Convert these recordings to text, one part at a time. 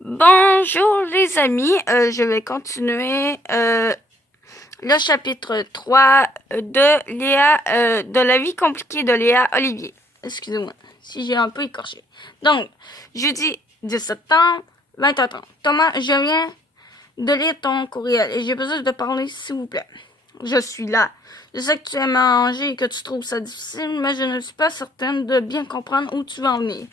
Bonjour les amis, je vais continuer le chapitre 3 de Léa, de la vie compliquée de Léa Olivier. Excusez-moi si j'ai un peu écorché. Donc, jeudi 17 septembre, 20h30. Thomas, je viens de lire ton courriel et j'ai besoin de parler s'il vous plaît. Je suis là. Je sais que tu aimes manger et que tu trouves ça difficile, mais je ne suis pas certaine de bien comprendre où tu veux en venir.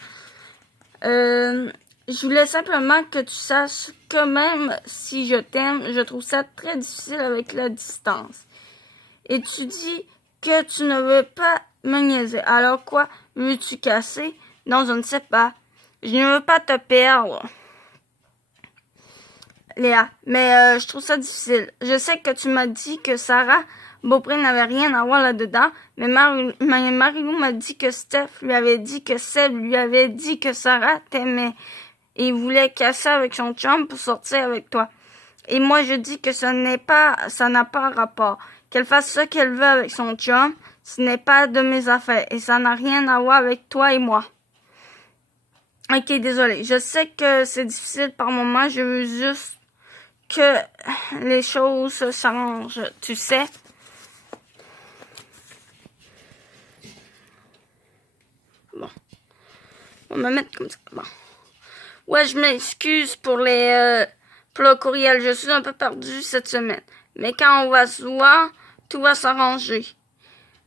Je voulais simplement que tu saches que même si je t'aime, je trouve ça très difficile avec la distance. Et tu dis que tu ne veux pas me niaiser. Alors quoi, veux-tu casser? Non, je ne sais pas. Je ne veux pas te perdre, Léa, mais je trouve ça difficile. Je sais que tu m'as dit que Sarah Beaupré n'avait rien à voir là-dedans, mais Marie-Lou m'a dit que Steph lui avait dit que Seb lui avait dit que Sarah t'aimait et voulait casser avec son chum pour sortir avec toi. Et moi, je dis que ça n'a pas rapport. Qu'elle fasse ce qu'elle veut avec son chum, ce n'est pas de mes affaires et ça n'a rien à voir avec toi et moi. Ok, désolé. Je sais que c'est difficile par moments. Je veux juste que les choses changent, tu sais. Bon. On va me mettre comme ça. Bon. Ouais, je m'excuse pour le courriel. Je suis un peu perdue cette semaine. Mais quand on va se voir, tout va s'arranger.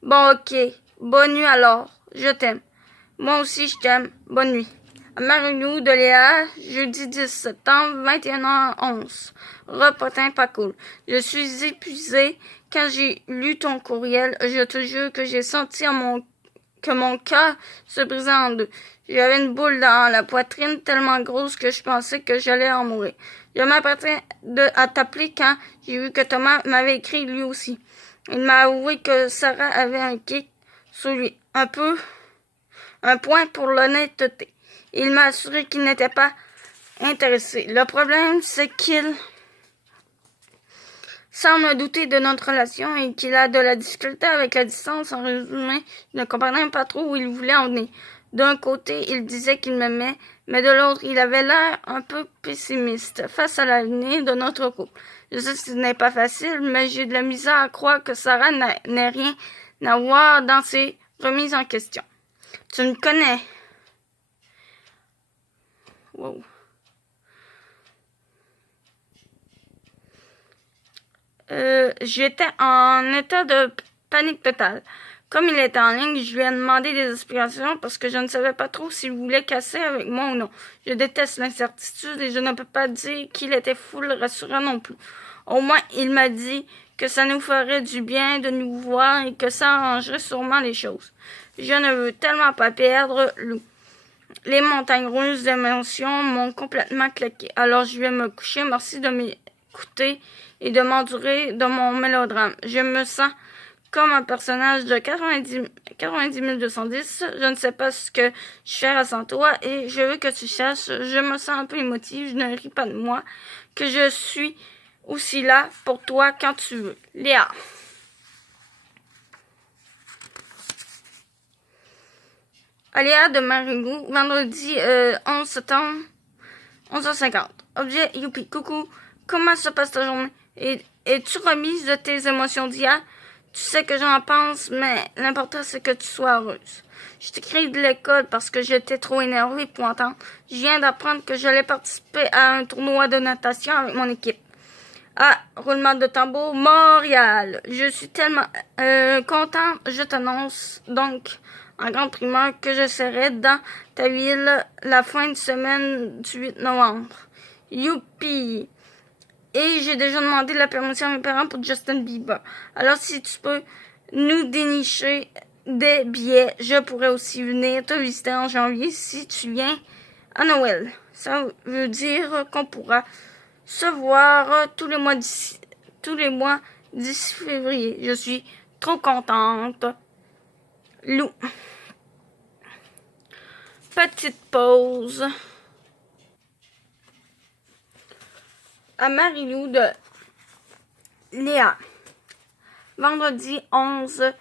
Bon, ok. Bonne nuit alors. Je t'aime. Moi aussi, je t'aime. Bonne nuit. À Marie-Lou de Léa, jeudi 10 septembre, 21h11. Repotin pas cool. Je suis épuisée. Quand j'ai lu ton courriel, je te jure que j'ai senti que mon cœur se brisait en deux. J'avais une boule dans la poitrine tellement grosse que je pensais que j'allais en mourir. Je m'apprêtais à t'appeler quand j'ai vu que Thomas m'avait écrit lui aussi. Il m'a avoué que Sarah avait un kick sur lui. Un point pour l'honnêteté. Il m'a assuré qu'il n'était pas intéressé. Le problème, c'est qu'il semble douter de notre relation et qu'il a de la difficulté avec la distance. En résumé, je ne comprenais pas trop où il voulait en venir. D'un côté, il disait qu'il m'aimait, mais de l'autre, il avait l'air un peu pessimiste face à l'avenir de notre couple. Je sais que ce n'est pas facile, mais j'ai de la misère à croire que Sarah n'ait rien à voir dans ses remises en question. Tu me connais. Wow. J'étais en état de panique totale. Comme il était en ligne, je lui ai demandé des explications parce que je ne savais pas trop s'il voulait casser avec moi ou non. Je déteste l'incertitude et je ne peux pas dire qu'il était full rassurant non plus. Au moins, il m'a dit que ça nous ferait du bien de nous voir et que ça arrangerait sûrement les choses. Je ne veux tellement pas perdre Lou. Les montagnes russes d'émotions m'ont complètement claqué. Alors je vais me coucher. Merci de m'écouter et de m'endurer de mon mélodrame. Je me sens comme un personnage de 90 210. Je ne sais pas ce que je fais sans toi et je veux que tu saches. Je me sens un peu émotive. Je ne ris pas de moi. Que je suis aussi là pour toi quand tu veux. Léa. Aléa de Marie-Lou, vendredi 11 septembre, 11h50. Objet, youpi, coucou, comment se passe ta journée? Es-tu remise de tes émotions d'hier? Tu sais que j'en pense, mais l'important c'est que tu sois heureuse. Je t'écris de l'école parce que j'étais trop énervée pour entendre. Je viens d'apprendre que j'allais participer à un tournoi de natation avec mon équipe. Ah, roulement de tambour, Montréal. Je suis tellement contente, je t'annonce donc en grande primeur que je serai dans ta ville la fin de semaine du 8 novembre. Youpi! Et j'ai déjà demandé la permission à mes parents pour Justin Bieber. Alors si tu peux nous dénicher des billets, je pourrais aussi venir te visiter en janvier si tu viens à Noël. Ça veut dire qu'on pourra se voir tous les mois d'ici février. Je suis trop contente. Lou. Petite pause. À Marie-Lou de Léa. Vendredi 11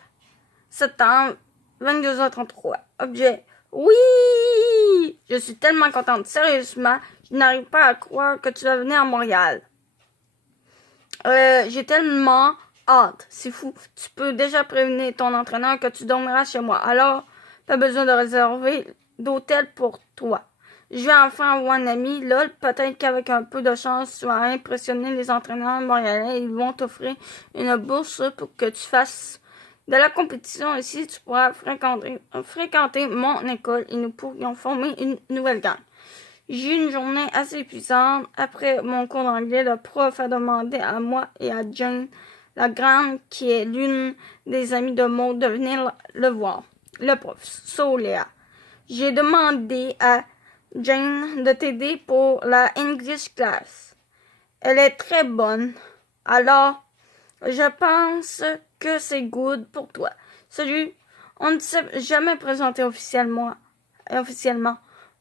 septembre, 22h33. Objet. Oui! Je suis tellement contente. Sérieusement, je n'arrive pas à croire que tu vas venir à Montréal. J'ai tellement hâte. C'est fou. Tu peux déjà prévenir ton entraîneur que tu dormiras chez moi. Alors, pas besoin de réserver d'hôtel pour toi. Je vais enfin avoir un ami. Lol, peut-être qu'avec un peu de chance, tu vas impressionner les entraîneurs montréalais. Ils vont t'offrir une bourse pour que tu fasses de la compétition. Ici, tu pourras fréquenter mon école et nous pourrions former une nouvelle gang. J'ai eu une journée assez épuisante. Après mon cours d'anglais, le prof a demandé à moi et à Jane, la grande, qui est l'une des amies de Maud, de venir le voir. Le prof, Léa. J'ai demandé à Jane de t'aider pour la English class. Elle est très bonne. Alors, je pense que c'est good pour toi. Salut, on ne s'est jamais présenté officiellement.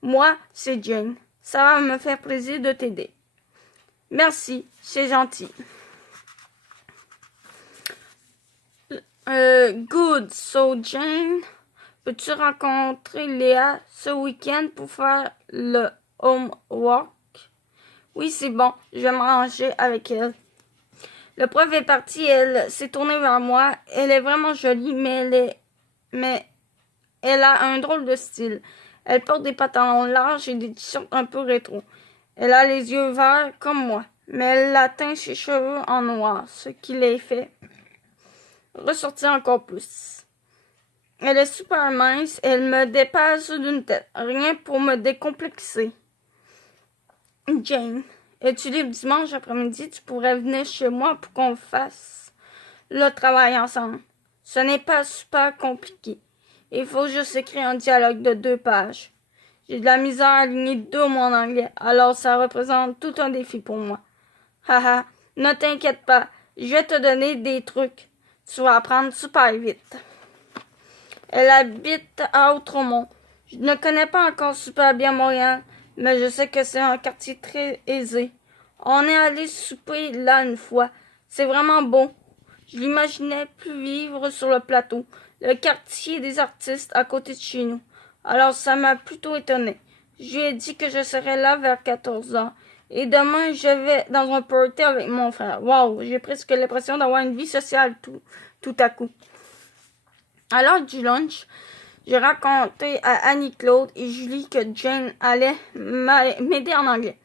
Moi, c'est Jane. Ça va me faire plaisir de t'aider. Merci, c'est gentil. Good. So, Jane, peux-tu rencontrer Léa ce week-end pour faire le homework? Oui, c'est bon. Je vais m'arranger avec elle. Le prof est parti. Elle s'est tournée vers moi. Elle est vraiment jolie, mais elle a un drôle de style. Elle porte des pantalons larges et des t-shirts un peu rétro. Elle a les yeux verts comme moi, mais elle a teint ses cheveux en noir, ce qui les fait ressortir encore plus. Elle est super mince et elle me dépasse d'une tête. Rien pour me décomplexer. Jane, es-tu libre dimanche après-midi? Tu pourrais venir chez moi pour qu'on fasse le travail ensemble. Ce n'est pas super compliqué. Il faut juste écrire un dialogue de 2 pages. J'ai de la misère à aligner 2 mots en anglais, alors ça représente tout un défi pour moi. Haha, ne t'inquiète pas, je vais te donner des trucs. Tu vas apprendre super vite. Elle habite à Outremont. Je ne connais pas encore super bien Montréal, mais je sais que c'est un quartier très aisé. On est allé souper là une fois. C'est vraiment beau. Je l'imaginais plus vivre sur le plateau, le quartier des artistes à côté de chez nous. Alors ça m'a plutôt étonné. Je lui ai dit que je serais là vers 14 heures. Et demain, je vais dans un party avec mon frère. Wow, j'ai presque l'impression d'avoir une vie sociale tout à coup. À l'heure du lunch, j'ai raconté à Annie-Claude et Julie que Jane allait m'aider en anglais.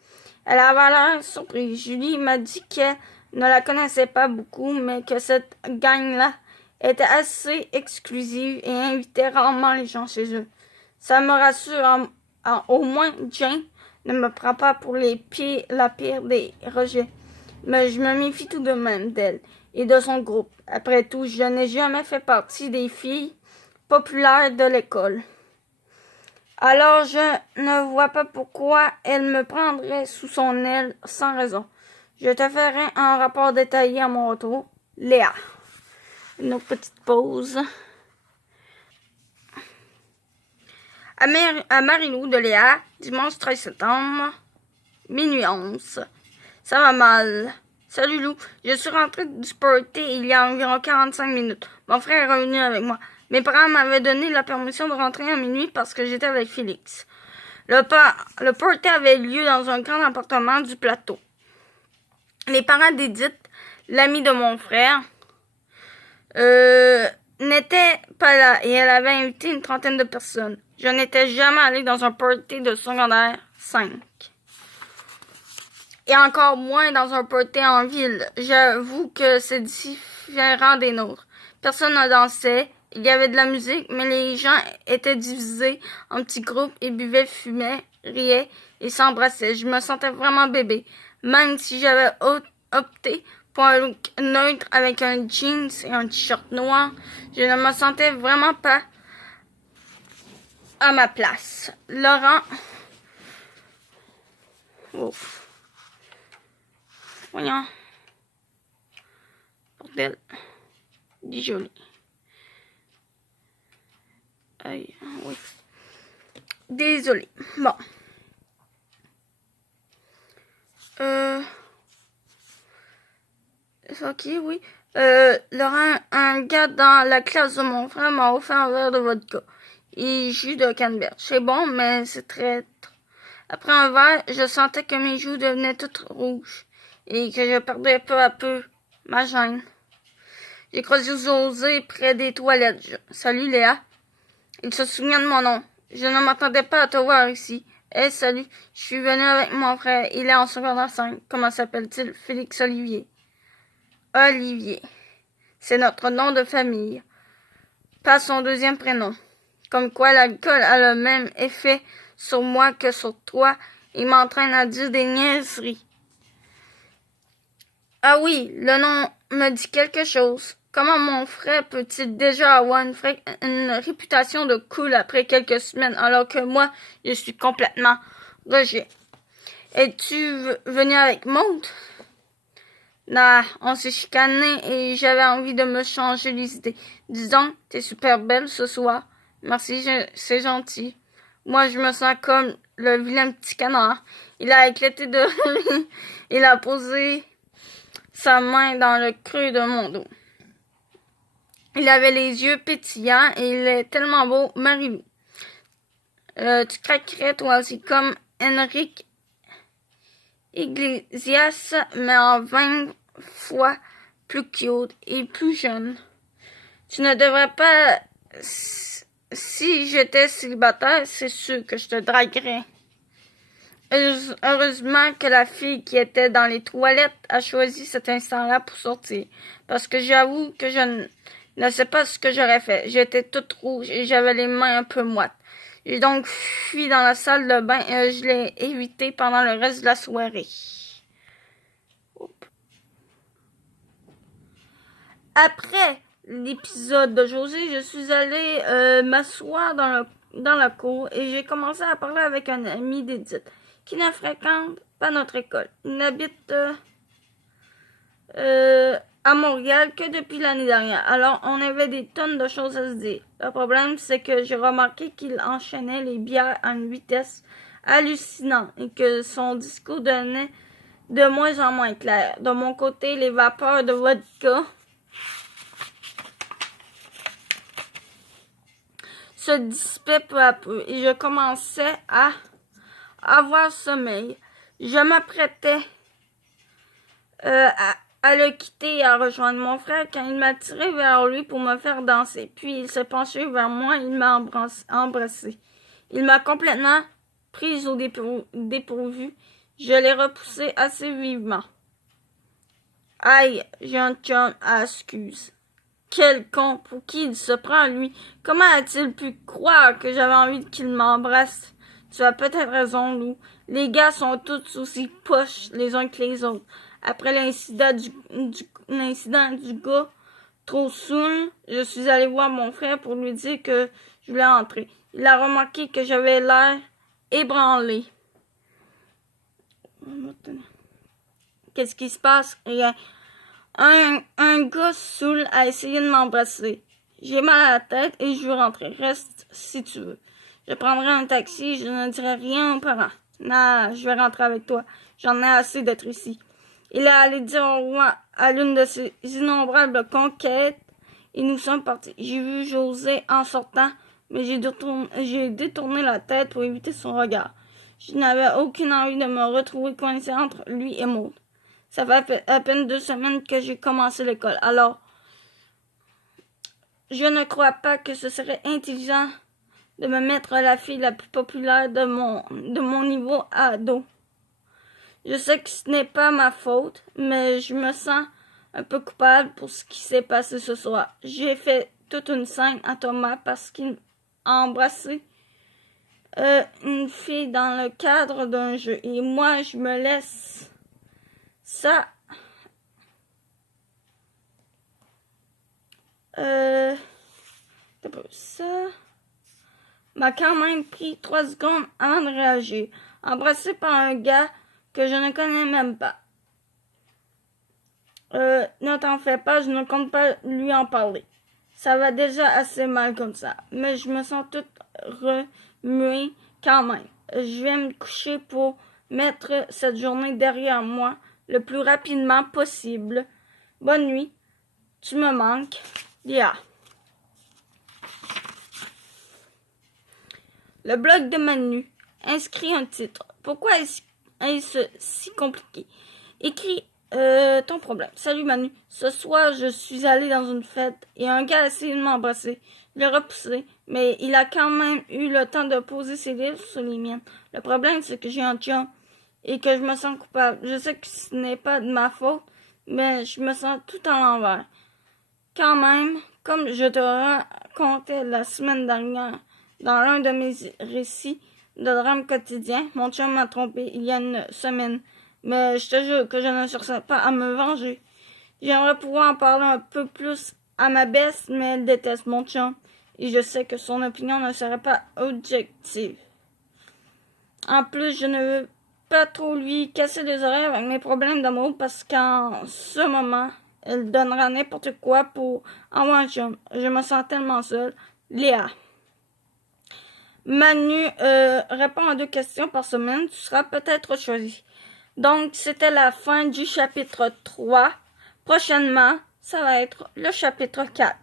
Elle avait l'air surprise. Julie m'a dit qu'elle ne la connaissait pas beaucoup, mais que cette gang-là était assez exclusive et invitait rarement les gens chez eux. Ça me rassure. Au moins, Jane ne me prend pas pour la pire des rejets. Mais je me méfie tout de même d'elle et de son groupe. Après tout, je n'ai jamais fait partie des filles populaires de l'école. Alors, je ne vois pas pourquoi elle me prendrait sous son aile sans raison. Je te ferai un rapport détaillé à mon retour. Léa. Une autre petite pause. À Marilou de Léa, dimanche 13 septembre, minuit 11. Ça va mal. Salut Lou, je suis rentrée du party il y a environ 45 minutes. Mon frère est revenu avec moi. Mes parents m'avaient donné la permission de rentrer à minuit parce que j'étais avec Félix. Le party avait lieu dans un grand appartement du plateau. Les parents d'Edith, l'amie de mon frère, n'étaient pas là et elle avait invité une trentaine de personnes. Je n'étais jamais allée dans un party de secondaire 5. Et encore moins dans un party en ville. J'avoue que c'est différent des nôtres. Personne ne dansait, il y avait de la musique, mais les gens étaient divisés en petits groupes et buvaient, fumaient, riaient et s'embrassaient. Je me sentais vraiment bébé. Même si j'avais opté pour un look neutre avec un jeans et un t-shirt noir, je ne me sentais vraiment pas à ma place. Laurent... Oh. Voyons. Bordel. Dis joli. Aïe, oui. Désolé. Bon. Ok, oui. Laurent, un gars dans la classe de mon frère m'a offert un verre de vodka. et jus de canneberge. C'est bon, mais c'est très... Après un verre, je sentais que mes joues devenaient toutes rouges et que je perdais peu à peu ma gêne. J'ai croisé José près des toilettes. Salut Léa. Il se souvient de mon nom. Je ne m'attendais pas à te voir ici. Salut. Je suis venu avec mon frère. Il est en secondaire 5. Comment s'appelle-t-il? Félix Olivier. Olivier. C'est notre nom de famille. Pas son deuxième prénom. Comme quoi l'alcool a le même effet sur moi que sur toi. Il m'entraîne à dire des niaiseries. Ah oui, le nom me dit quelque chose. Comment mon frère peut-il déjà avoir une réputation de cool après quelques semaines alors que moi, je suis complètement rejet? Es-tu venu avec Maud? Non, on s'est chicané et j'avais envie de me changer les idées. Disons, t'es super belle ce soir. Merci, c'est gentil. Moi, je me sens comme le vilain petit canard. Il a éclaté de rire. Il a posé sa main dans le creux de mon dos. Il avait les yeux pétillants et il est tellement beau, Marie-Lou. Tu craquerais toi aussi comme Enrique Iglesias, mais en 20 fois plus cute et plus jeune. Tu ne devrais pas... Si j'étais célibataire, c'est sûr que je te draguerais. Heureusement que la fille qui était dans les toilettes a choisi cet instant-là pour sortir. Parce que j'avoue que je ne sais pas ce que j'aurais fait. J'étais toute rouge et j'avais les mains un peu moites. J'ai donc fui dans la salle de bain et je l'ai évité pendant le reste de la soirée. Après l'épisode de José, je suis allée m'asseoir dans la cour et j'ai commencé à parler avec un ami d'Edith qui ne fréquente pas notre école. Il n'habite à Montréal que depuis l'année dernière. Alors, on avait des tonnes de choses à se dire. Le problème, c'est que j'ai remarqué qu'il enchaînait les bières à une vitesse hallucinante et que son discours devenait de moins en moins clair. De mon côté, les vapeurs de vodka se dissipaient peu à peu et je commençais à avoir sommeil. Je m'apprêtais à le quitter et à rejoindre mon frère quand il m'a tiré vers lui pour me faire danser. Puis il s'est penché vers moi et il m'a embrassé. Il m'a complètement prise au dépourvu. Je l'ai repoussé assez vivement. Aïe, j'ai un chum à excuse. Quel con, pour qui il se prend, lui? Comment a-t-il pu croire que j'avais envie qu'il m'embrasse? Tu as peut-être raison, Lou. Les gars sont tous aussi poches les uns que les autres. Après l'incident du gars trop saoul, je suis allée voir mon frère pour lui dire que je voulais entrer. Il a remarqué que j'avais l'air ébranlé. Qu'est-ce qui se passe? Rien. Un gars saoul a essayé de m'embrasser. J'ai mal à la tête et je veux rentrer. Reste si tu veux. Je prendrai un taxi, je ne dirai rien aux parents. Non, je vais rentrer avec toi. J'en ai assez d'être ici. Il est allé dire au roi à l'une de ses innombrables conquêtes et nous sommes partis. J'ai vu José en sortant, mais j'ai détourné la tête pour éviter son regard. Je n'avais aucune envie de me retrouver coincée entre lui et Maud. Ça fait à peine 2 semaines que j'ai commencé l'école. Alors, je ne crois pas que ce serait intelligent de me mettre la fille la plus populaire de mon niveau à dos. Je sais que ce n'est pas ma faute, mais je me sens un peu coupable pour ce qui s'est passé ce soir. J'ai fait toute une scène à Thomas parce qu'il a embrassé une fille dans le cadre d'un jeu. Et moi, je me laisse ça. Ça m'a quand même pris 3 secondes avant de réagir. Embrassé par un gars que je ne connais même pas. Ne t'en fais pas, je ne compte pas lui en parler. Ça va déjà assez mal comme ça, mais je me sens toute remuée quand même. Je vais me coucher pour mettre cette journée derrière moi le plus rapidement possible. Bonne nuit. Tu me manques. Yeah. Le blog de Manu. Inscris un titre. Pourquoi est-ce si compliqué? Écris ton problème. Salut Manu. Ce soir, je suis allé dans une fête et un gars a essayé de m'embrasser. Je l'ai repoussé, mais il a quand même eu le temps de poser ses livres sur les miennes. Le problème, c'est que j'ai un chum et que je me sens coupable. Je sais que ce n'est pas de ma faute, mais je me sens tout à l'envers. Quand même, comme je te racontais la semaine dernière dans l'un de mes récits de drame quotidien, mon chum m'a trompé il y a une semaine. Mais je te jure que je ne cherchais pas à me venger. J'aimerais pouvoir en parler un peu plus à ma best, mais elle déteste mon chum. Et je sais que son opinion ne serait pas objective. En plus, je ne veux pas trop lui casser les oreilles avec mes problèmes d'amour parce qu'en ce moment, elle donnera n'importe quoi pour avoir un chum. Je me sens tellement seule. Léa. Manu répond à 2 questions par semaine. Tu seras peut-être choisi. Donc, c'était la fin du chapitre 3. Prochainement, ça va être le chapitre 4.